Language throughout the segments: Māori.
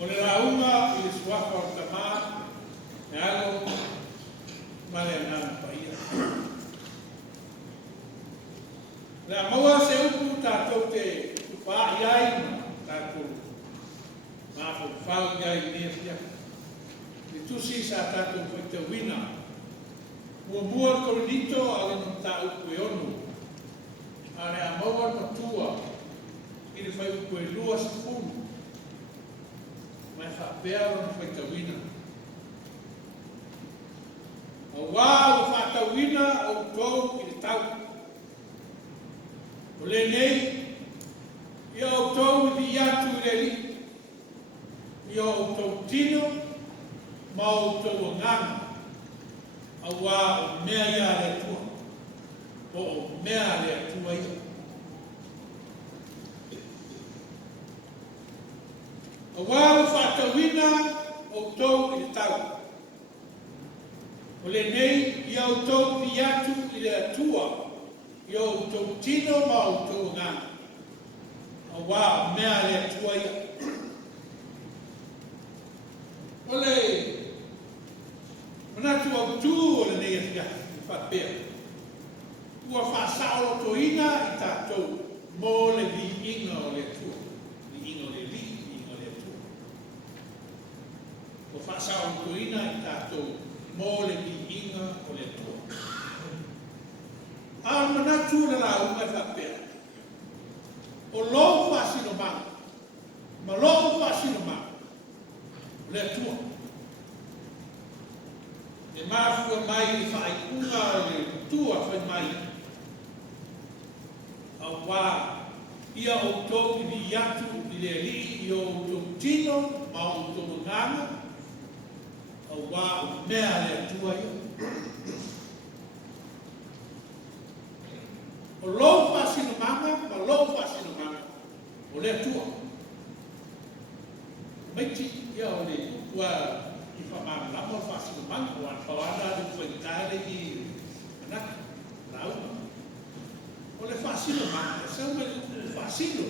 O le launga i le suafa o tamā, e alo, ma le anana paia. Le amaua se upu tātou te upā iai ma tātou mafo whau iai nia fia. Le tusi sa tātou whaita wina. Mua koronito ale no tā upu e onu. A le amaua matua i le whai upu e lua sa funu. Mai whapea o na whaitawina. O wā o whaitawina o tōu i le tau. O le nei, ia o tōu i atu i le li. Ia o tōu tino, ma o tōu ngana. A wā o mea ia le atua. O mea le atua ia. O wā o whātawina o tōu i le tau. O le nei, ia o tōu i atu i le atua, ia o tōu tino ma o tōu ngana. O wā o mea le atua ia. O le manatu au tū o le nei atia i whapea. Ua whāsao o toina i tātou mō le vi inga o le atua. O whasao tuina i tātou mō le ki inga o le atua. A manatu le la unga i whapea. O lou whasino manga. Ma lou whasino manga. O le atua. E mafua mai i whai unga o le atua whai mai. A wā ia o tōu i ni atu i le li i o tōu tino ma o tōu ngana. O wā o mea le atua ia. O lou whasino manga, ma lou whasino manga. O le atua. Maiti ia o le ua i whamana lama o whasino manga. O an whawana le whaitare i anaka. Rau. O le whasino manga. Sau mai le whasino.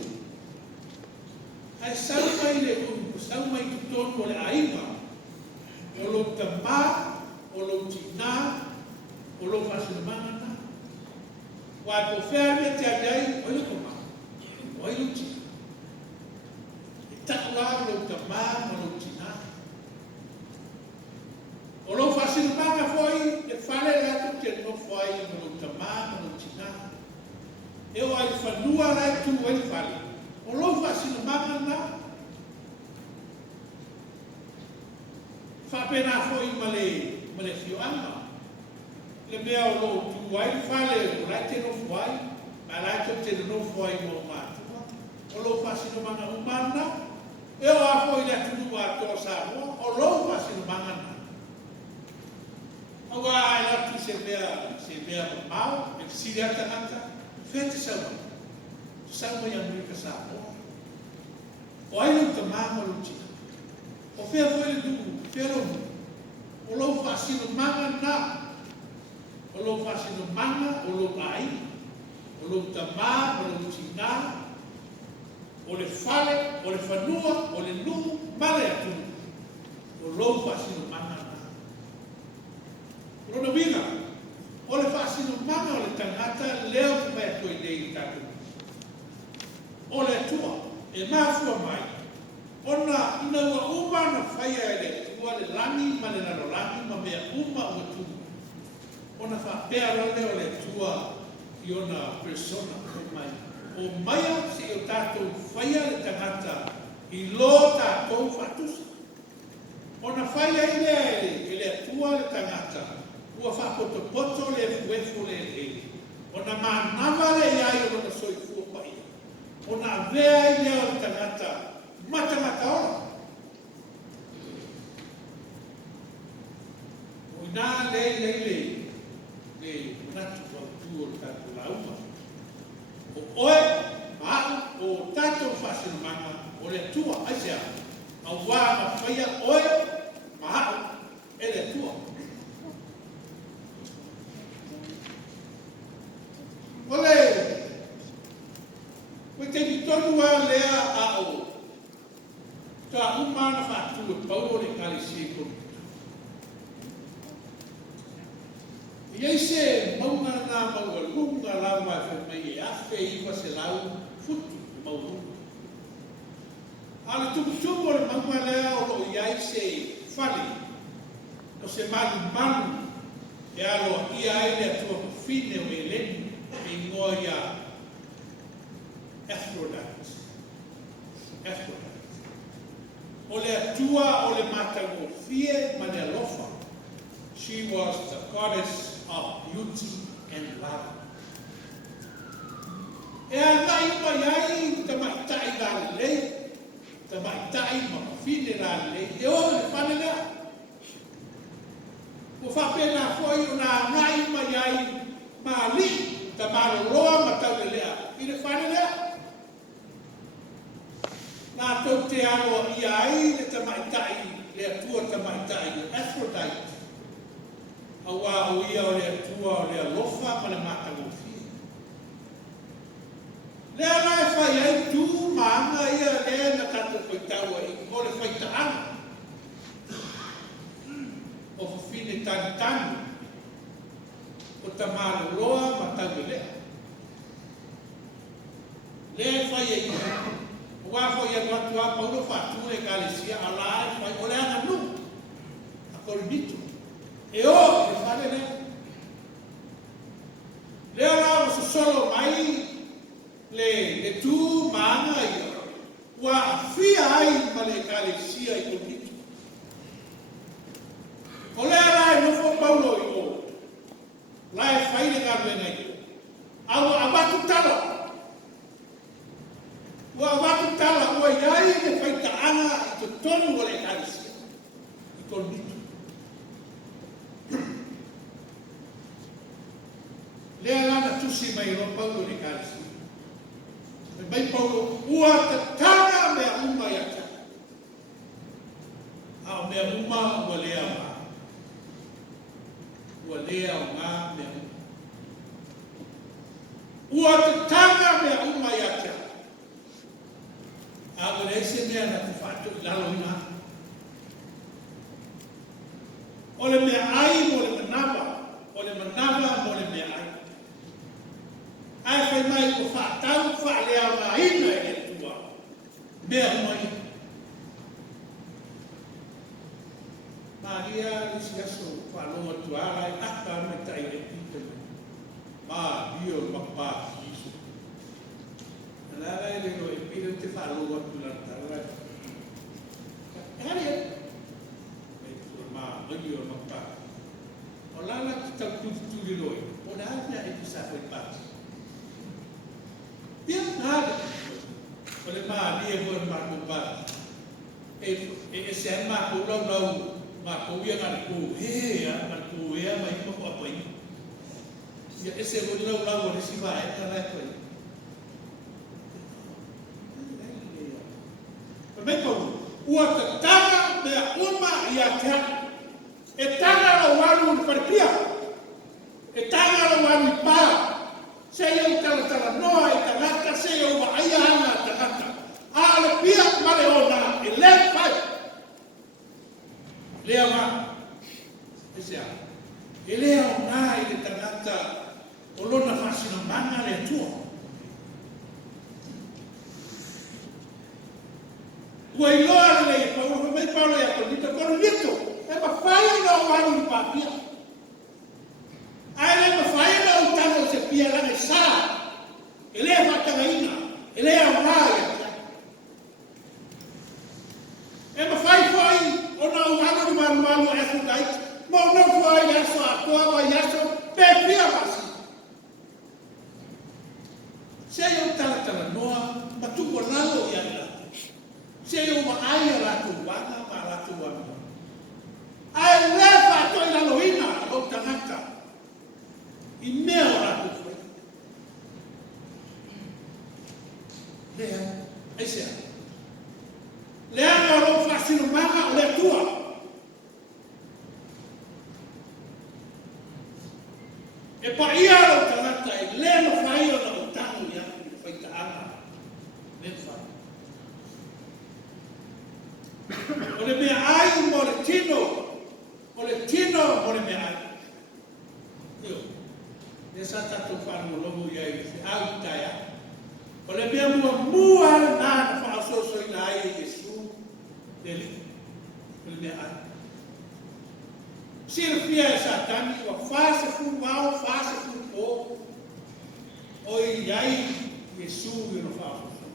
Ai sau mai le ungu. Sau mai tutonu o le aiva. O lo tamā, o lo tina, o lo whasinamanga. Wā ko whea mea te agai, o ilo tamā, o ilo tina. E takua o lo tamā, o lo tina. O lo whasinamanga foi, e whale ratu te no foi, o lo tamā, o lo tina. E o ai whanua rai tu o ai whale. O lo whasinamanga na, whapena foi ma le fioanga. Le mea o lo tu ai whale, o rai te no fuai, ma rai te no fuai mo mātua. O lo whasino manga umana, e o a foi le tunu mātua sa roa, o lo whasino manga na. O wā ai latu se mea mau, e siri ata ngata, whete sauma. Tu sauma i Amerika sa roa. O ai lo ta mama lo tina. O whea foi le duku, pero o lo whasino manga na, o lo whasino manga, o lo ai, o lo tamā, o lo tina, o le whale, o le whanua, o le numu, mare atu, o lo whasino manga na. O lo winga, o le whasino manga, o le tangata, leo te mai koe nei tātou. O le atua, e mafua mai, ona ina ua uma na whaia e le ua le lani ma le naro lani ma mea uma ua tumu. Ona whapea rane o le tua i ona persona o mai. O maia se o tātou whaia le tangata i lo tātou whatusa. Ona whaia i le tua le tangata ua whapoto le fuefu le ele. Ona manawa le iai o na soifua paia. Ona avea i lea o le tangata mata ora. O ina le natu o tu o tātou lauma. O oe, maa, o tātou whasino manga, o le tua, aisea. A wā ma whaia oe, maa, e le tua. Ole, koe te ni tonu a lea a o. Tā mana whātu e paulo le kale si ko. Iei se maunga nā maunga lunga lawa e whamei e awhe iwa se lau futu e maunga. Ale tukutuku o le maunga lea o lo iai se whale o se manu e alo ia ele atua fine o e leni e ngoa ia Aphrodite. O le atua o le matangofie ma le alofa. She was the goddess of beauty and love. E a ngai mai ai te maitai la lei, te maitai ma fine la lei, e o le whane lea. O whapena foi o nā ngai mai ai ma li, te maroroa ma tau le lea, i le whane lea. Nā tau te alo i ai le te maitai, le atua te maitai, Aphrodite. Awa o ia o le atua o le alofa ma le matangofie. Lea lai whai ai tū maanga ia lea na kato koitaua i o le whaitaanga. O fine tani o ta maroroa ma tau lea. Lea whai ai wafo ia watu a paulo whatu e kalesia alai whai o le ana nu. A korinito. E o, e whare lea. Lea la o se solo mai le tū maanga ia. Wa a fia ai ma le kalesia i korinito. O lea la e nofo paulo i o. La e whai le karuenga i o. Awa abatu tala. Wa watu tala ua iai le whaitaanga i te tonu o le kalesia. I korinito. Lea lana tusi mai ro paulo le kalesia. Me mai paulo ua te tanga mea uma ia ta. A mea uma ua lea ma. Ua lea o ngā mea uma. Ua te tanga mea uma ia ta. Ago le ese mea na te whātu i lalo ina. O le mea ai mo le manava. O le manava mo le mea ai. Ai whai mai ko whātau whaalea o ngā ina e tua. Mea mai. Maria lisi aso whalonga tuara e aka me tai e pita. Ma bio makpa iso. Lara e le e pira te whalonga tuara. Kari e? E ma bio makpa. O lala ki tau tūturi loi. O nānia e pisa hoi pāti. Pia nada. O le maa lia hoi mako pāti. E se ai mako lau mako ia ngare ko hea, ngare ko hea mai mako apai. Ia e se hoi lau o le siwa e ka rai pai. Mai pau, ua te tanga mea uma ia te e tanga la waru ni paripia. E tanga la waru i pā. Se iau tala noa e tangata, se iau wa aia ana tangata. A le pia male ona e le pai. Lea ma. E sea. E lea o ngā i le tangata o lona whasina manga le tua. Ua i loa le i pauro, mai pauro e ato, nita koronito. E ma whai na o waru i pāpia. Ai le ma whai na o tano se pia lane sā. E lea whatanga ina. E lea o ngā ia. E ma whai o na o waru i maru e Aphrodite. Ma o na whai aso a toa wa yaso, pe pia masi. Se iau tala noa, ma tuko lalo i ana. Se iau ma aia ratu wana, ma ratu wana. Ai lefa toi lalo ina, o tangata. I mea o ratu fai. Lea, eisea. Lea nga o whasino manga o le tua. E pa ia o tangata e le no whai o na o tangu ia, whai ta ana. Le whai. le mea ai mo le tino, o le tino mo le mea ai. Io, e sa tato whanua lomu iai, se au taia. O le mea mua nā na whaasoso ina ai e Jesu, le li, o le mea ai. Sira fia e Satani, wa whase fu wao, whase fu po, o iai Jesu i no whaasoso.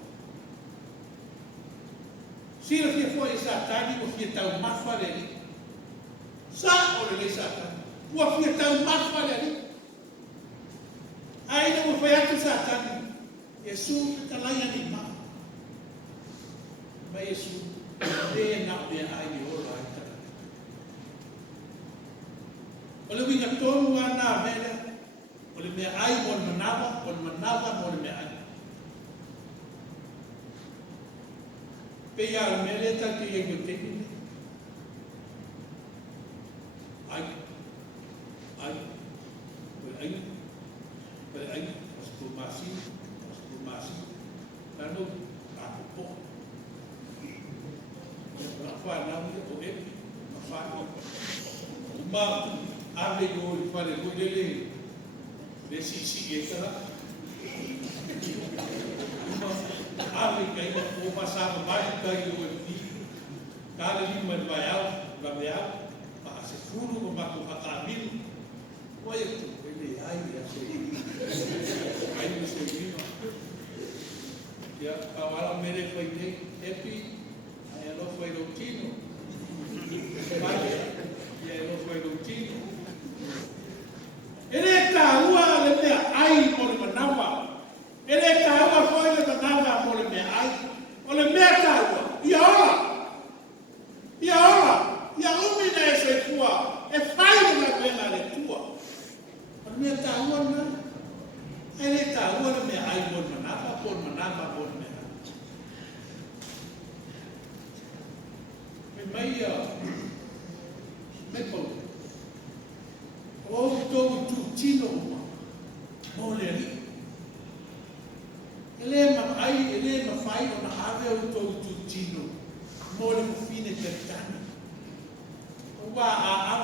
Sira fia fua e Satani, wa fia tau mawha le li. Sa o le Satani, wa fia tau mawha le li. Aina mo fai atu Satani, Yesu talaya ni ma. Ma Yesu le na be ai ni ora ai ta. Ole winga tonu ana mele, ole me ai mon manava mon me ai. Pe ya mele ta ki e gote ni. Ai. Pastor Masi, lalu aku pun, apa namanya tu apa, umam ada dua pada dua dele, sisi kita lah, ada kaya umam sama banyak kaya dua ni, kalau ni berbayar, masih kudu memakai akabil, wah itu ini ayah sendiri. Aí você viu, e a palavra mere foi epi, aí ela foi routino, e ela foi routino. Ele está rua, ele tem ai por manava, ele está rua foi ele manava por me ai, olha me está rua, e a umina essa tua, é faz na pena de tua, olha me está rua não. Ele está agora me ai por manava. Me pau. O tu tino mo le ali. Ele ma fai ona ave o tu tino mo le fine tertani. O a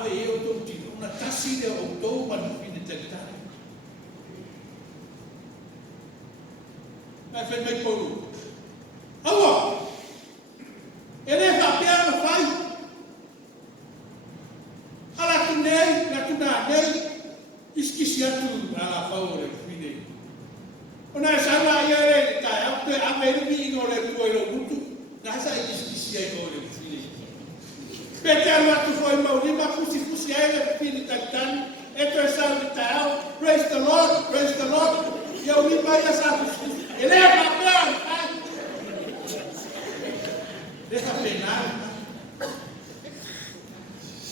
ave e o tu tino una tasi de o to ma fine tertani. Mas foi meio por aua, ele é papel no faz, ela tu nem, esqueci a tu a favor filho, quando essa lá ele tá, a ver me ignora o coelho muito, nessa esqueci a coelho filho, Peter lá tu foi mal, nem mas fosse ele filho tá tão, praise the Lord, e eu me vai essa ele é papel, deixa penar.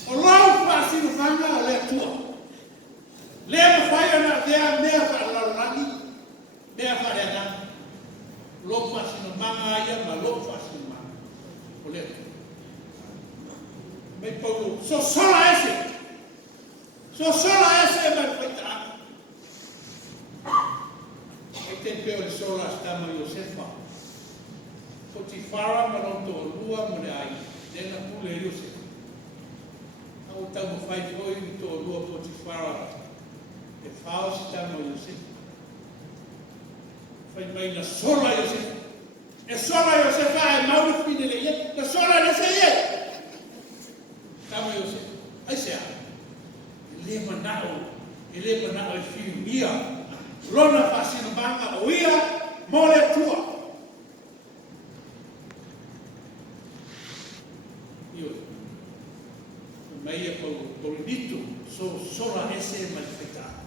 O logo faz no fanga a leitura. Leva vai na meia para lá meia para lá. Logo faz no manga aí, mas logo faz no manga. O leitura. Me pegou. Só esse vai ficar. Tem peo de sola stama Josefa. Potifara maronto lua mulai. Dena pule Josef. Au tamu fai foi to lua Potifara. E fao stama Josef. Fai mai na sola Josef. E sola Josef ai mauro fine le ye. Na sola ne se ye. Tama Josef. Ai se a. Ele manao e fiu ia. Lona fasino manga o ia mole tua. Io mai e po dito sola esse malfettare.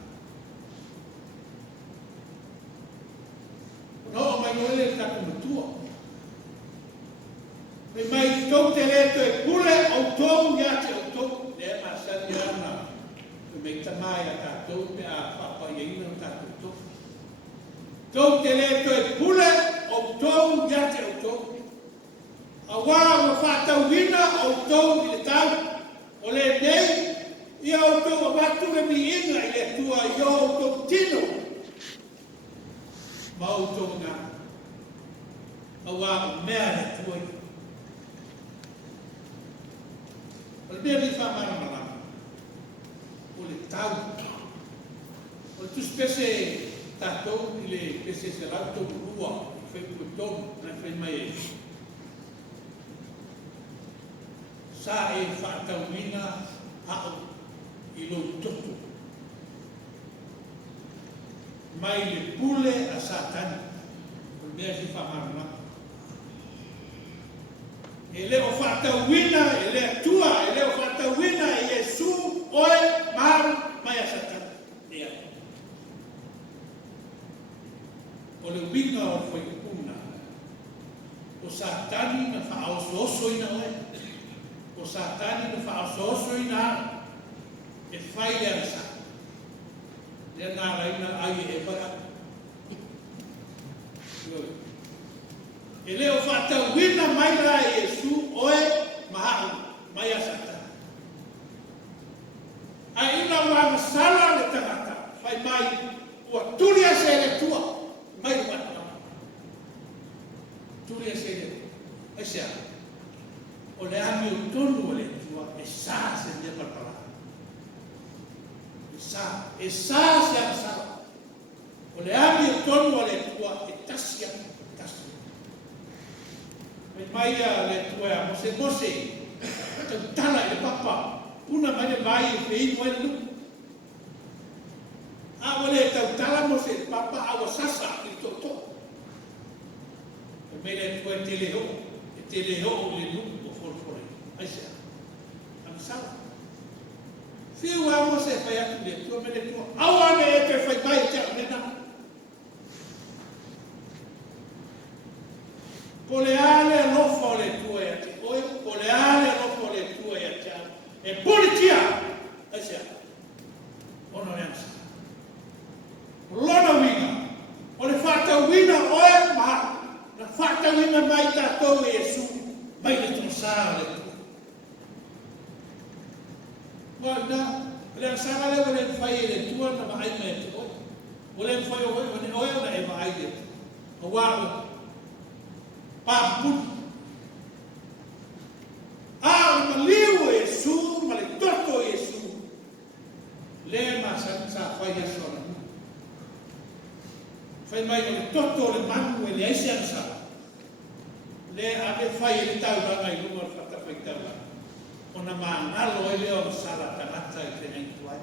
No, ma io le sta come tua. E mai tutte le tue pure auto ghiaccio auto le ma saliana. Me tamai a tutte a papa e io non Tutte le tue pule o tau giate o tau. Awa o fata wina o tau i le tau. O le nei, ia o tau a watu le mi inga i le tua i o tau tino. Ma o tau ngā. Awa o mea le tua i. O le mea li whamarama. O le tau. O le tusi pese tātou i le pese se rautou rua. I whai kua tonu, nai whai mai e. Sa e whaatauina hao i lo toto. Mai le pule a Satani. O le mea li whamarama. E leo whaatauina, e leo tua, e leo whaatauina e Yesu oe maru mai a Satani. Ea. O le winga o whai kuna. O Satani na whaososo ina oe. O Satani na whaososo ina e whai le arasa. Lea nā raina ai e para. E leo whaatauina mai la e Yesu oe mahau mai a Satani. A ina wanga sala le tangata, whai mai ua turia se le tua, mai wata. Turia se le, e sea, o le ami o tonu le tua, e sa se le parpara. E sa se a sala. O le ami o tonu le tua, e tasia. Mai le tua mose tala e papa una mai le vai e fei mo lu a vole tala mose papa a sasa i toto me le tua teleo le lu o for ai sa am sa se o amo se fai atu le tua me le tua awa me e te fai mai te mena o le ale lofo le tue ati oe, o le ale lofo le tue ati au. E politia, e sea, ono neansa. Lona winga, o le whata winga oe maha, na whata winga mai tātou e Yesu, mai le tonsā le tue. Wanda, le ansanga le wale mwhai e le tua na mahai me te oe. Wale mwhai oe na e mahai le tue. O wāo, Pampun. Ma liu Yesu, ma le toto Yesu. Le ma sa fai a sona. Fai mai le toto le manu e le aise ansa. Le ave fai e le tau ranga i lunga fata fai tau. Ona maangalo e leo sala tangata e te nei tuai.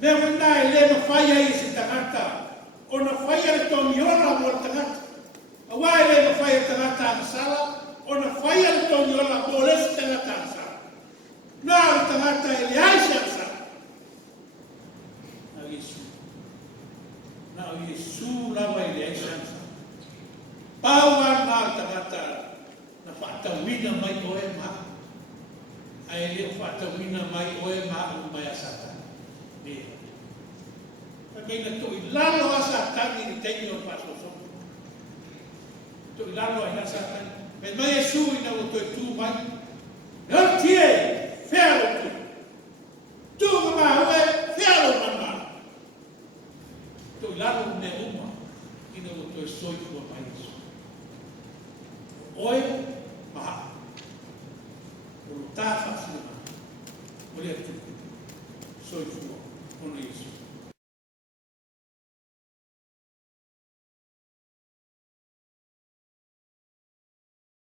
Mea wina e le ma fai a i se tangata. Ona fai a le tomiona mo tangata. Awai le ma fai tangata ang sala, o na fai al toniola mo le tangata ang sala. Na ang tangata e le aise ang sala. Na Yesu. Na Yesu lawa e le aise ang sala. Pawan na ang tangata na whaatawina mai oe ma. Ai le whaatawina mai oe ma ang mai asata. Nea. Pagay na to, ilalo asata ni tenyo ang pasoso. To ilalo ai nasa kan pe mai Yesu ina o to tu mai no tie fero tu ma hoe fero mama to ilalo ne uma ina o to soi fu mai Yesu oe ma o ta fa sima o le tu soi fu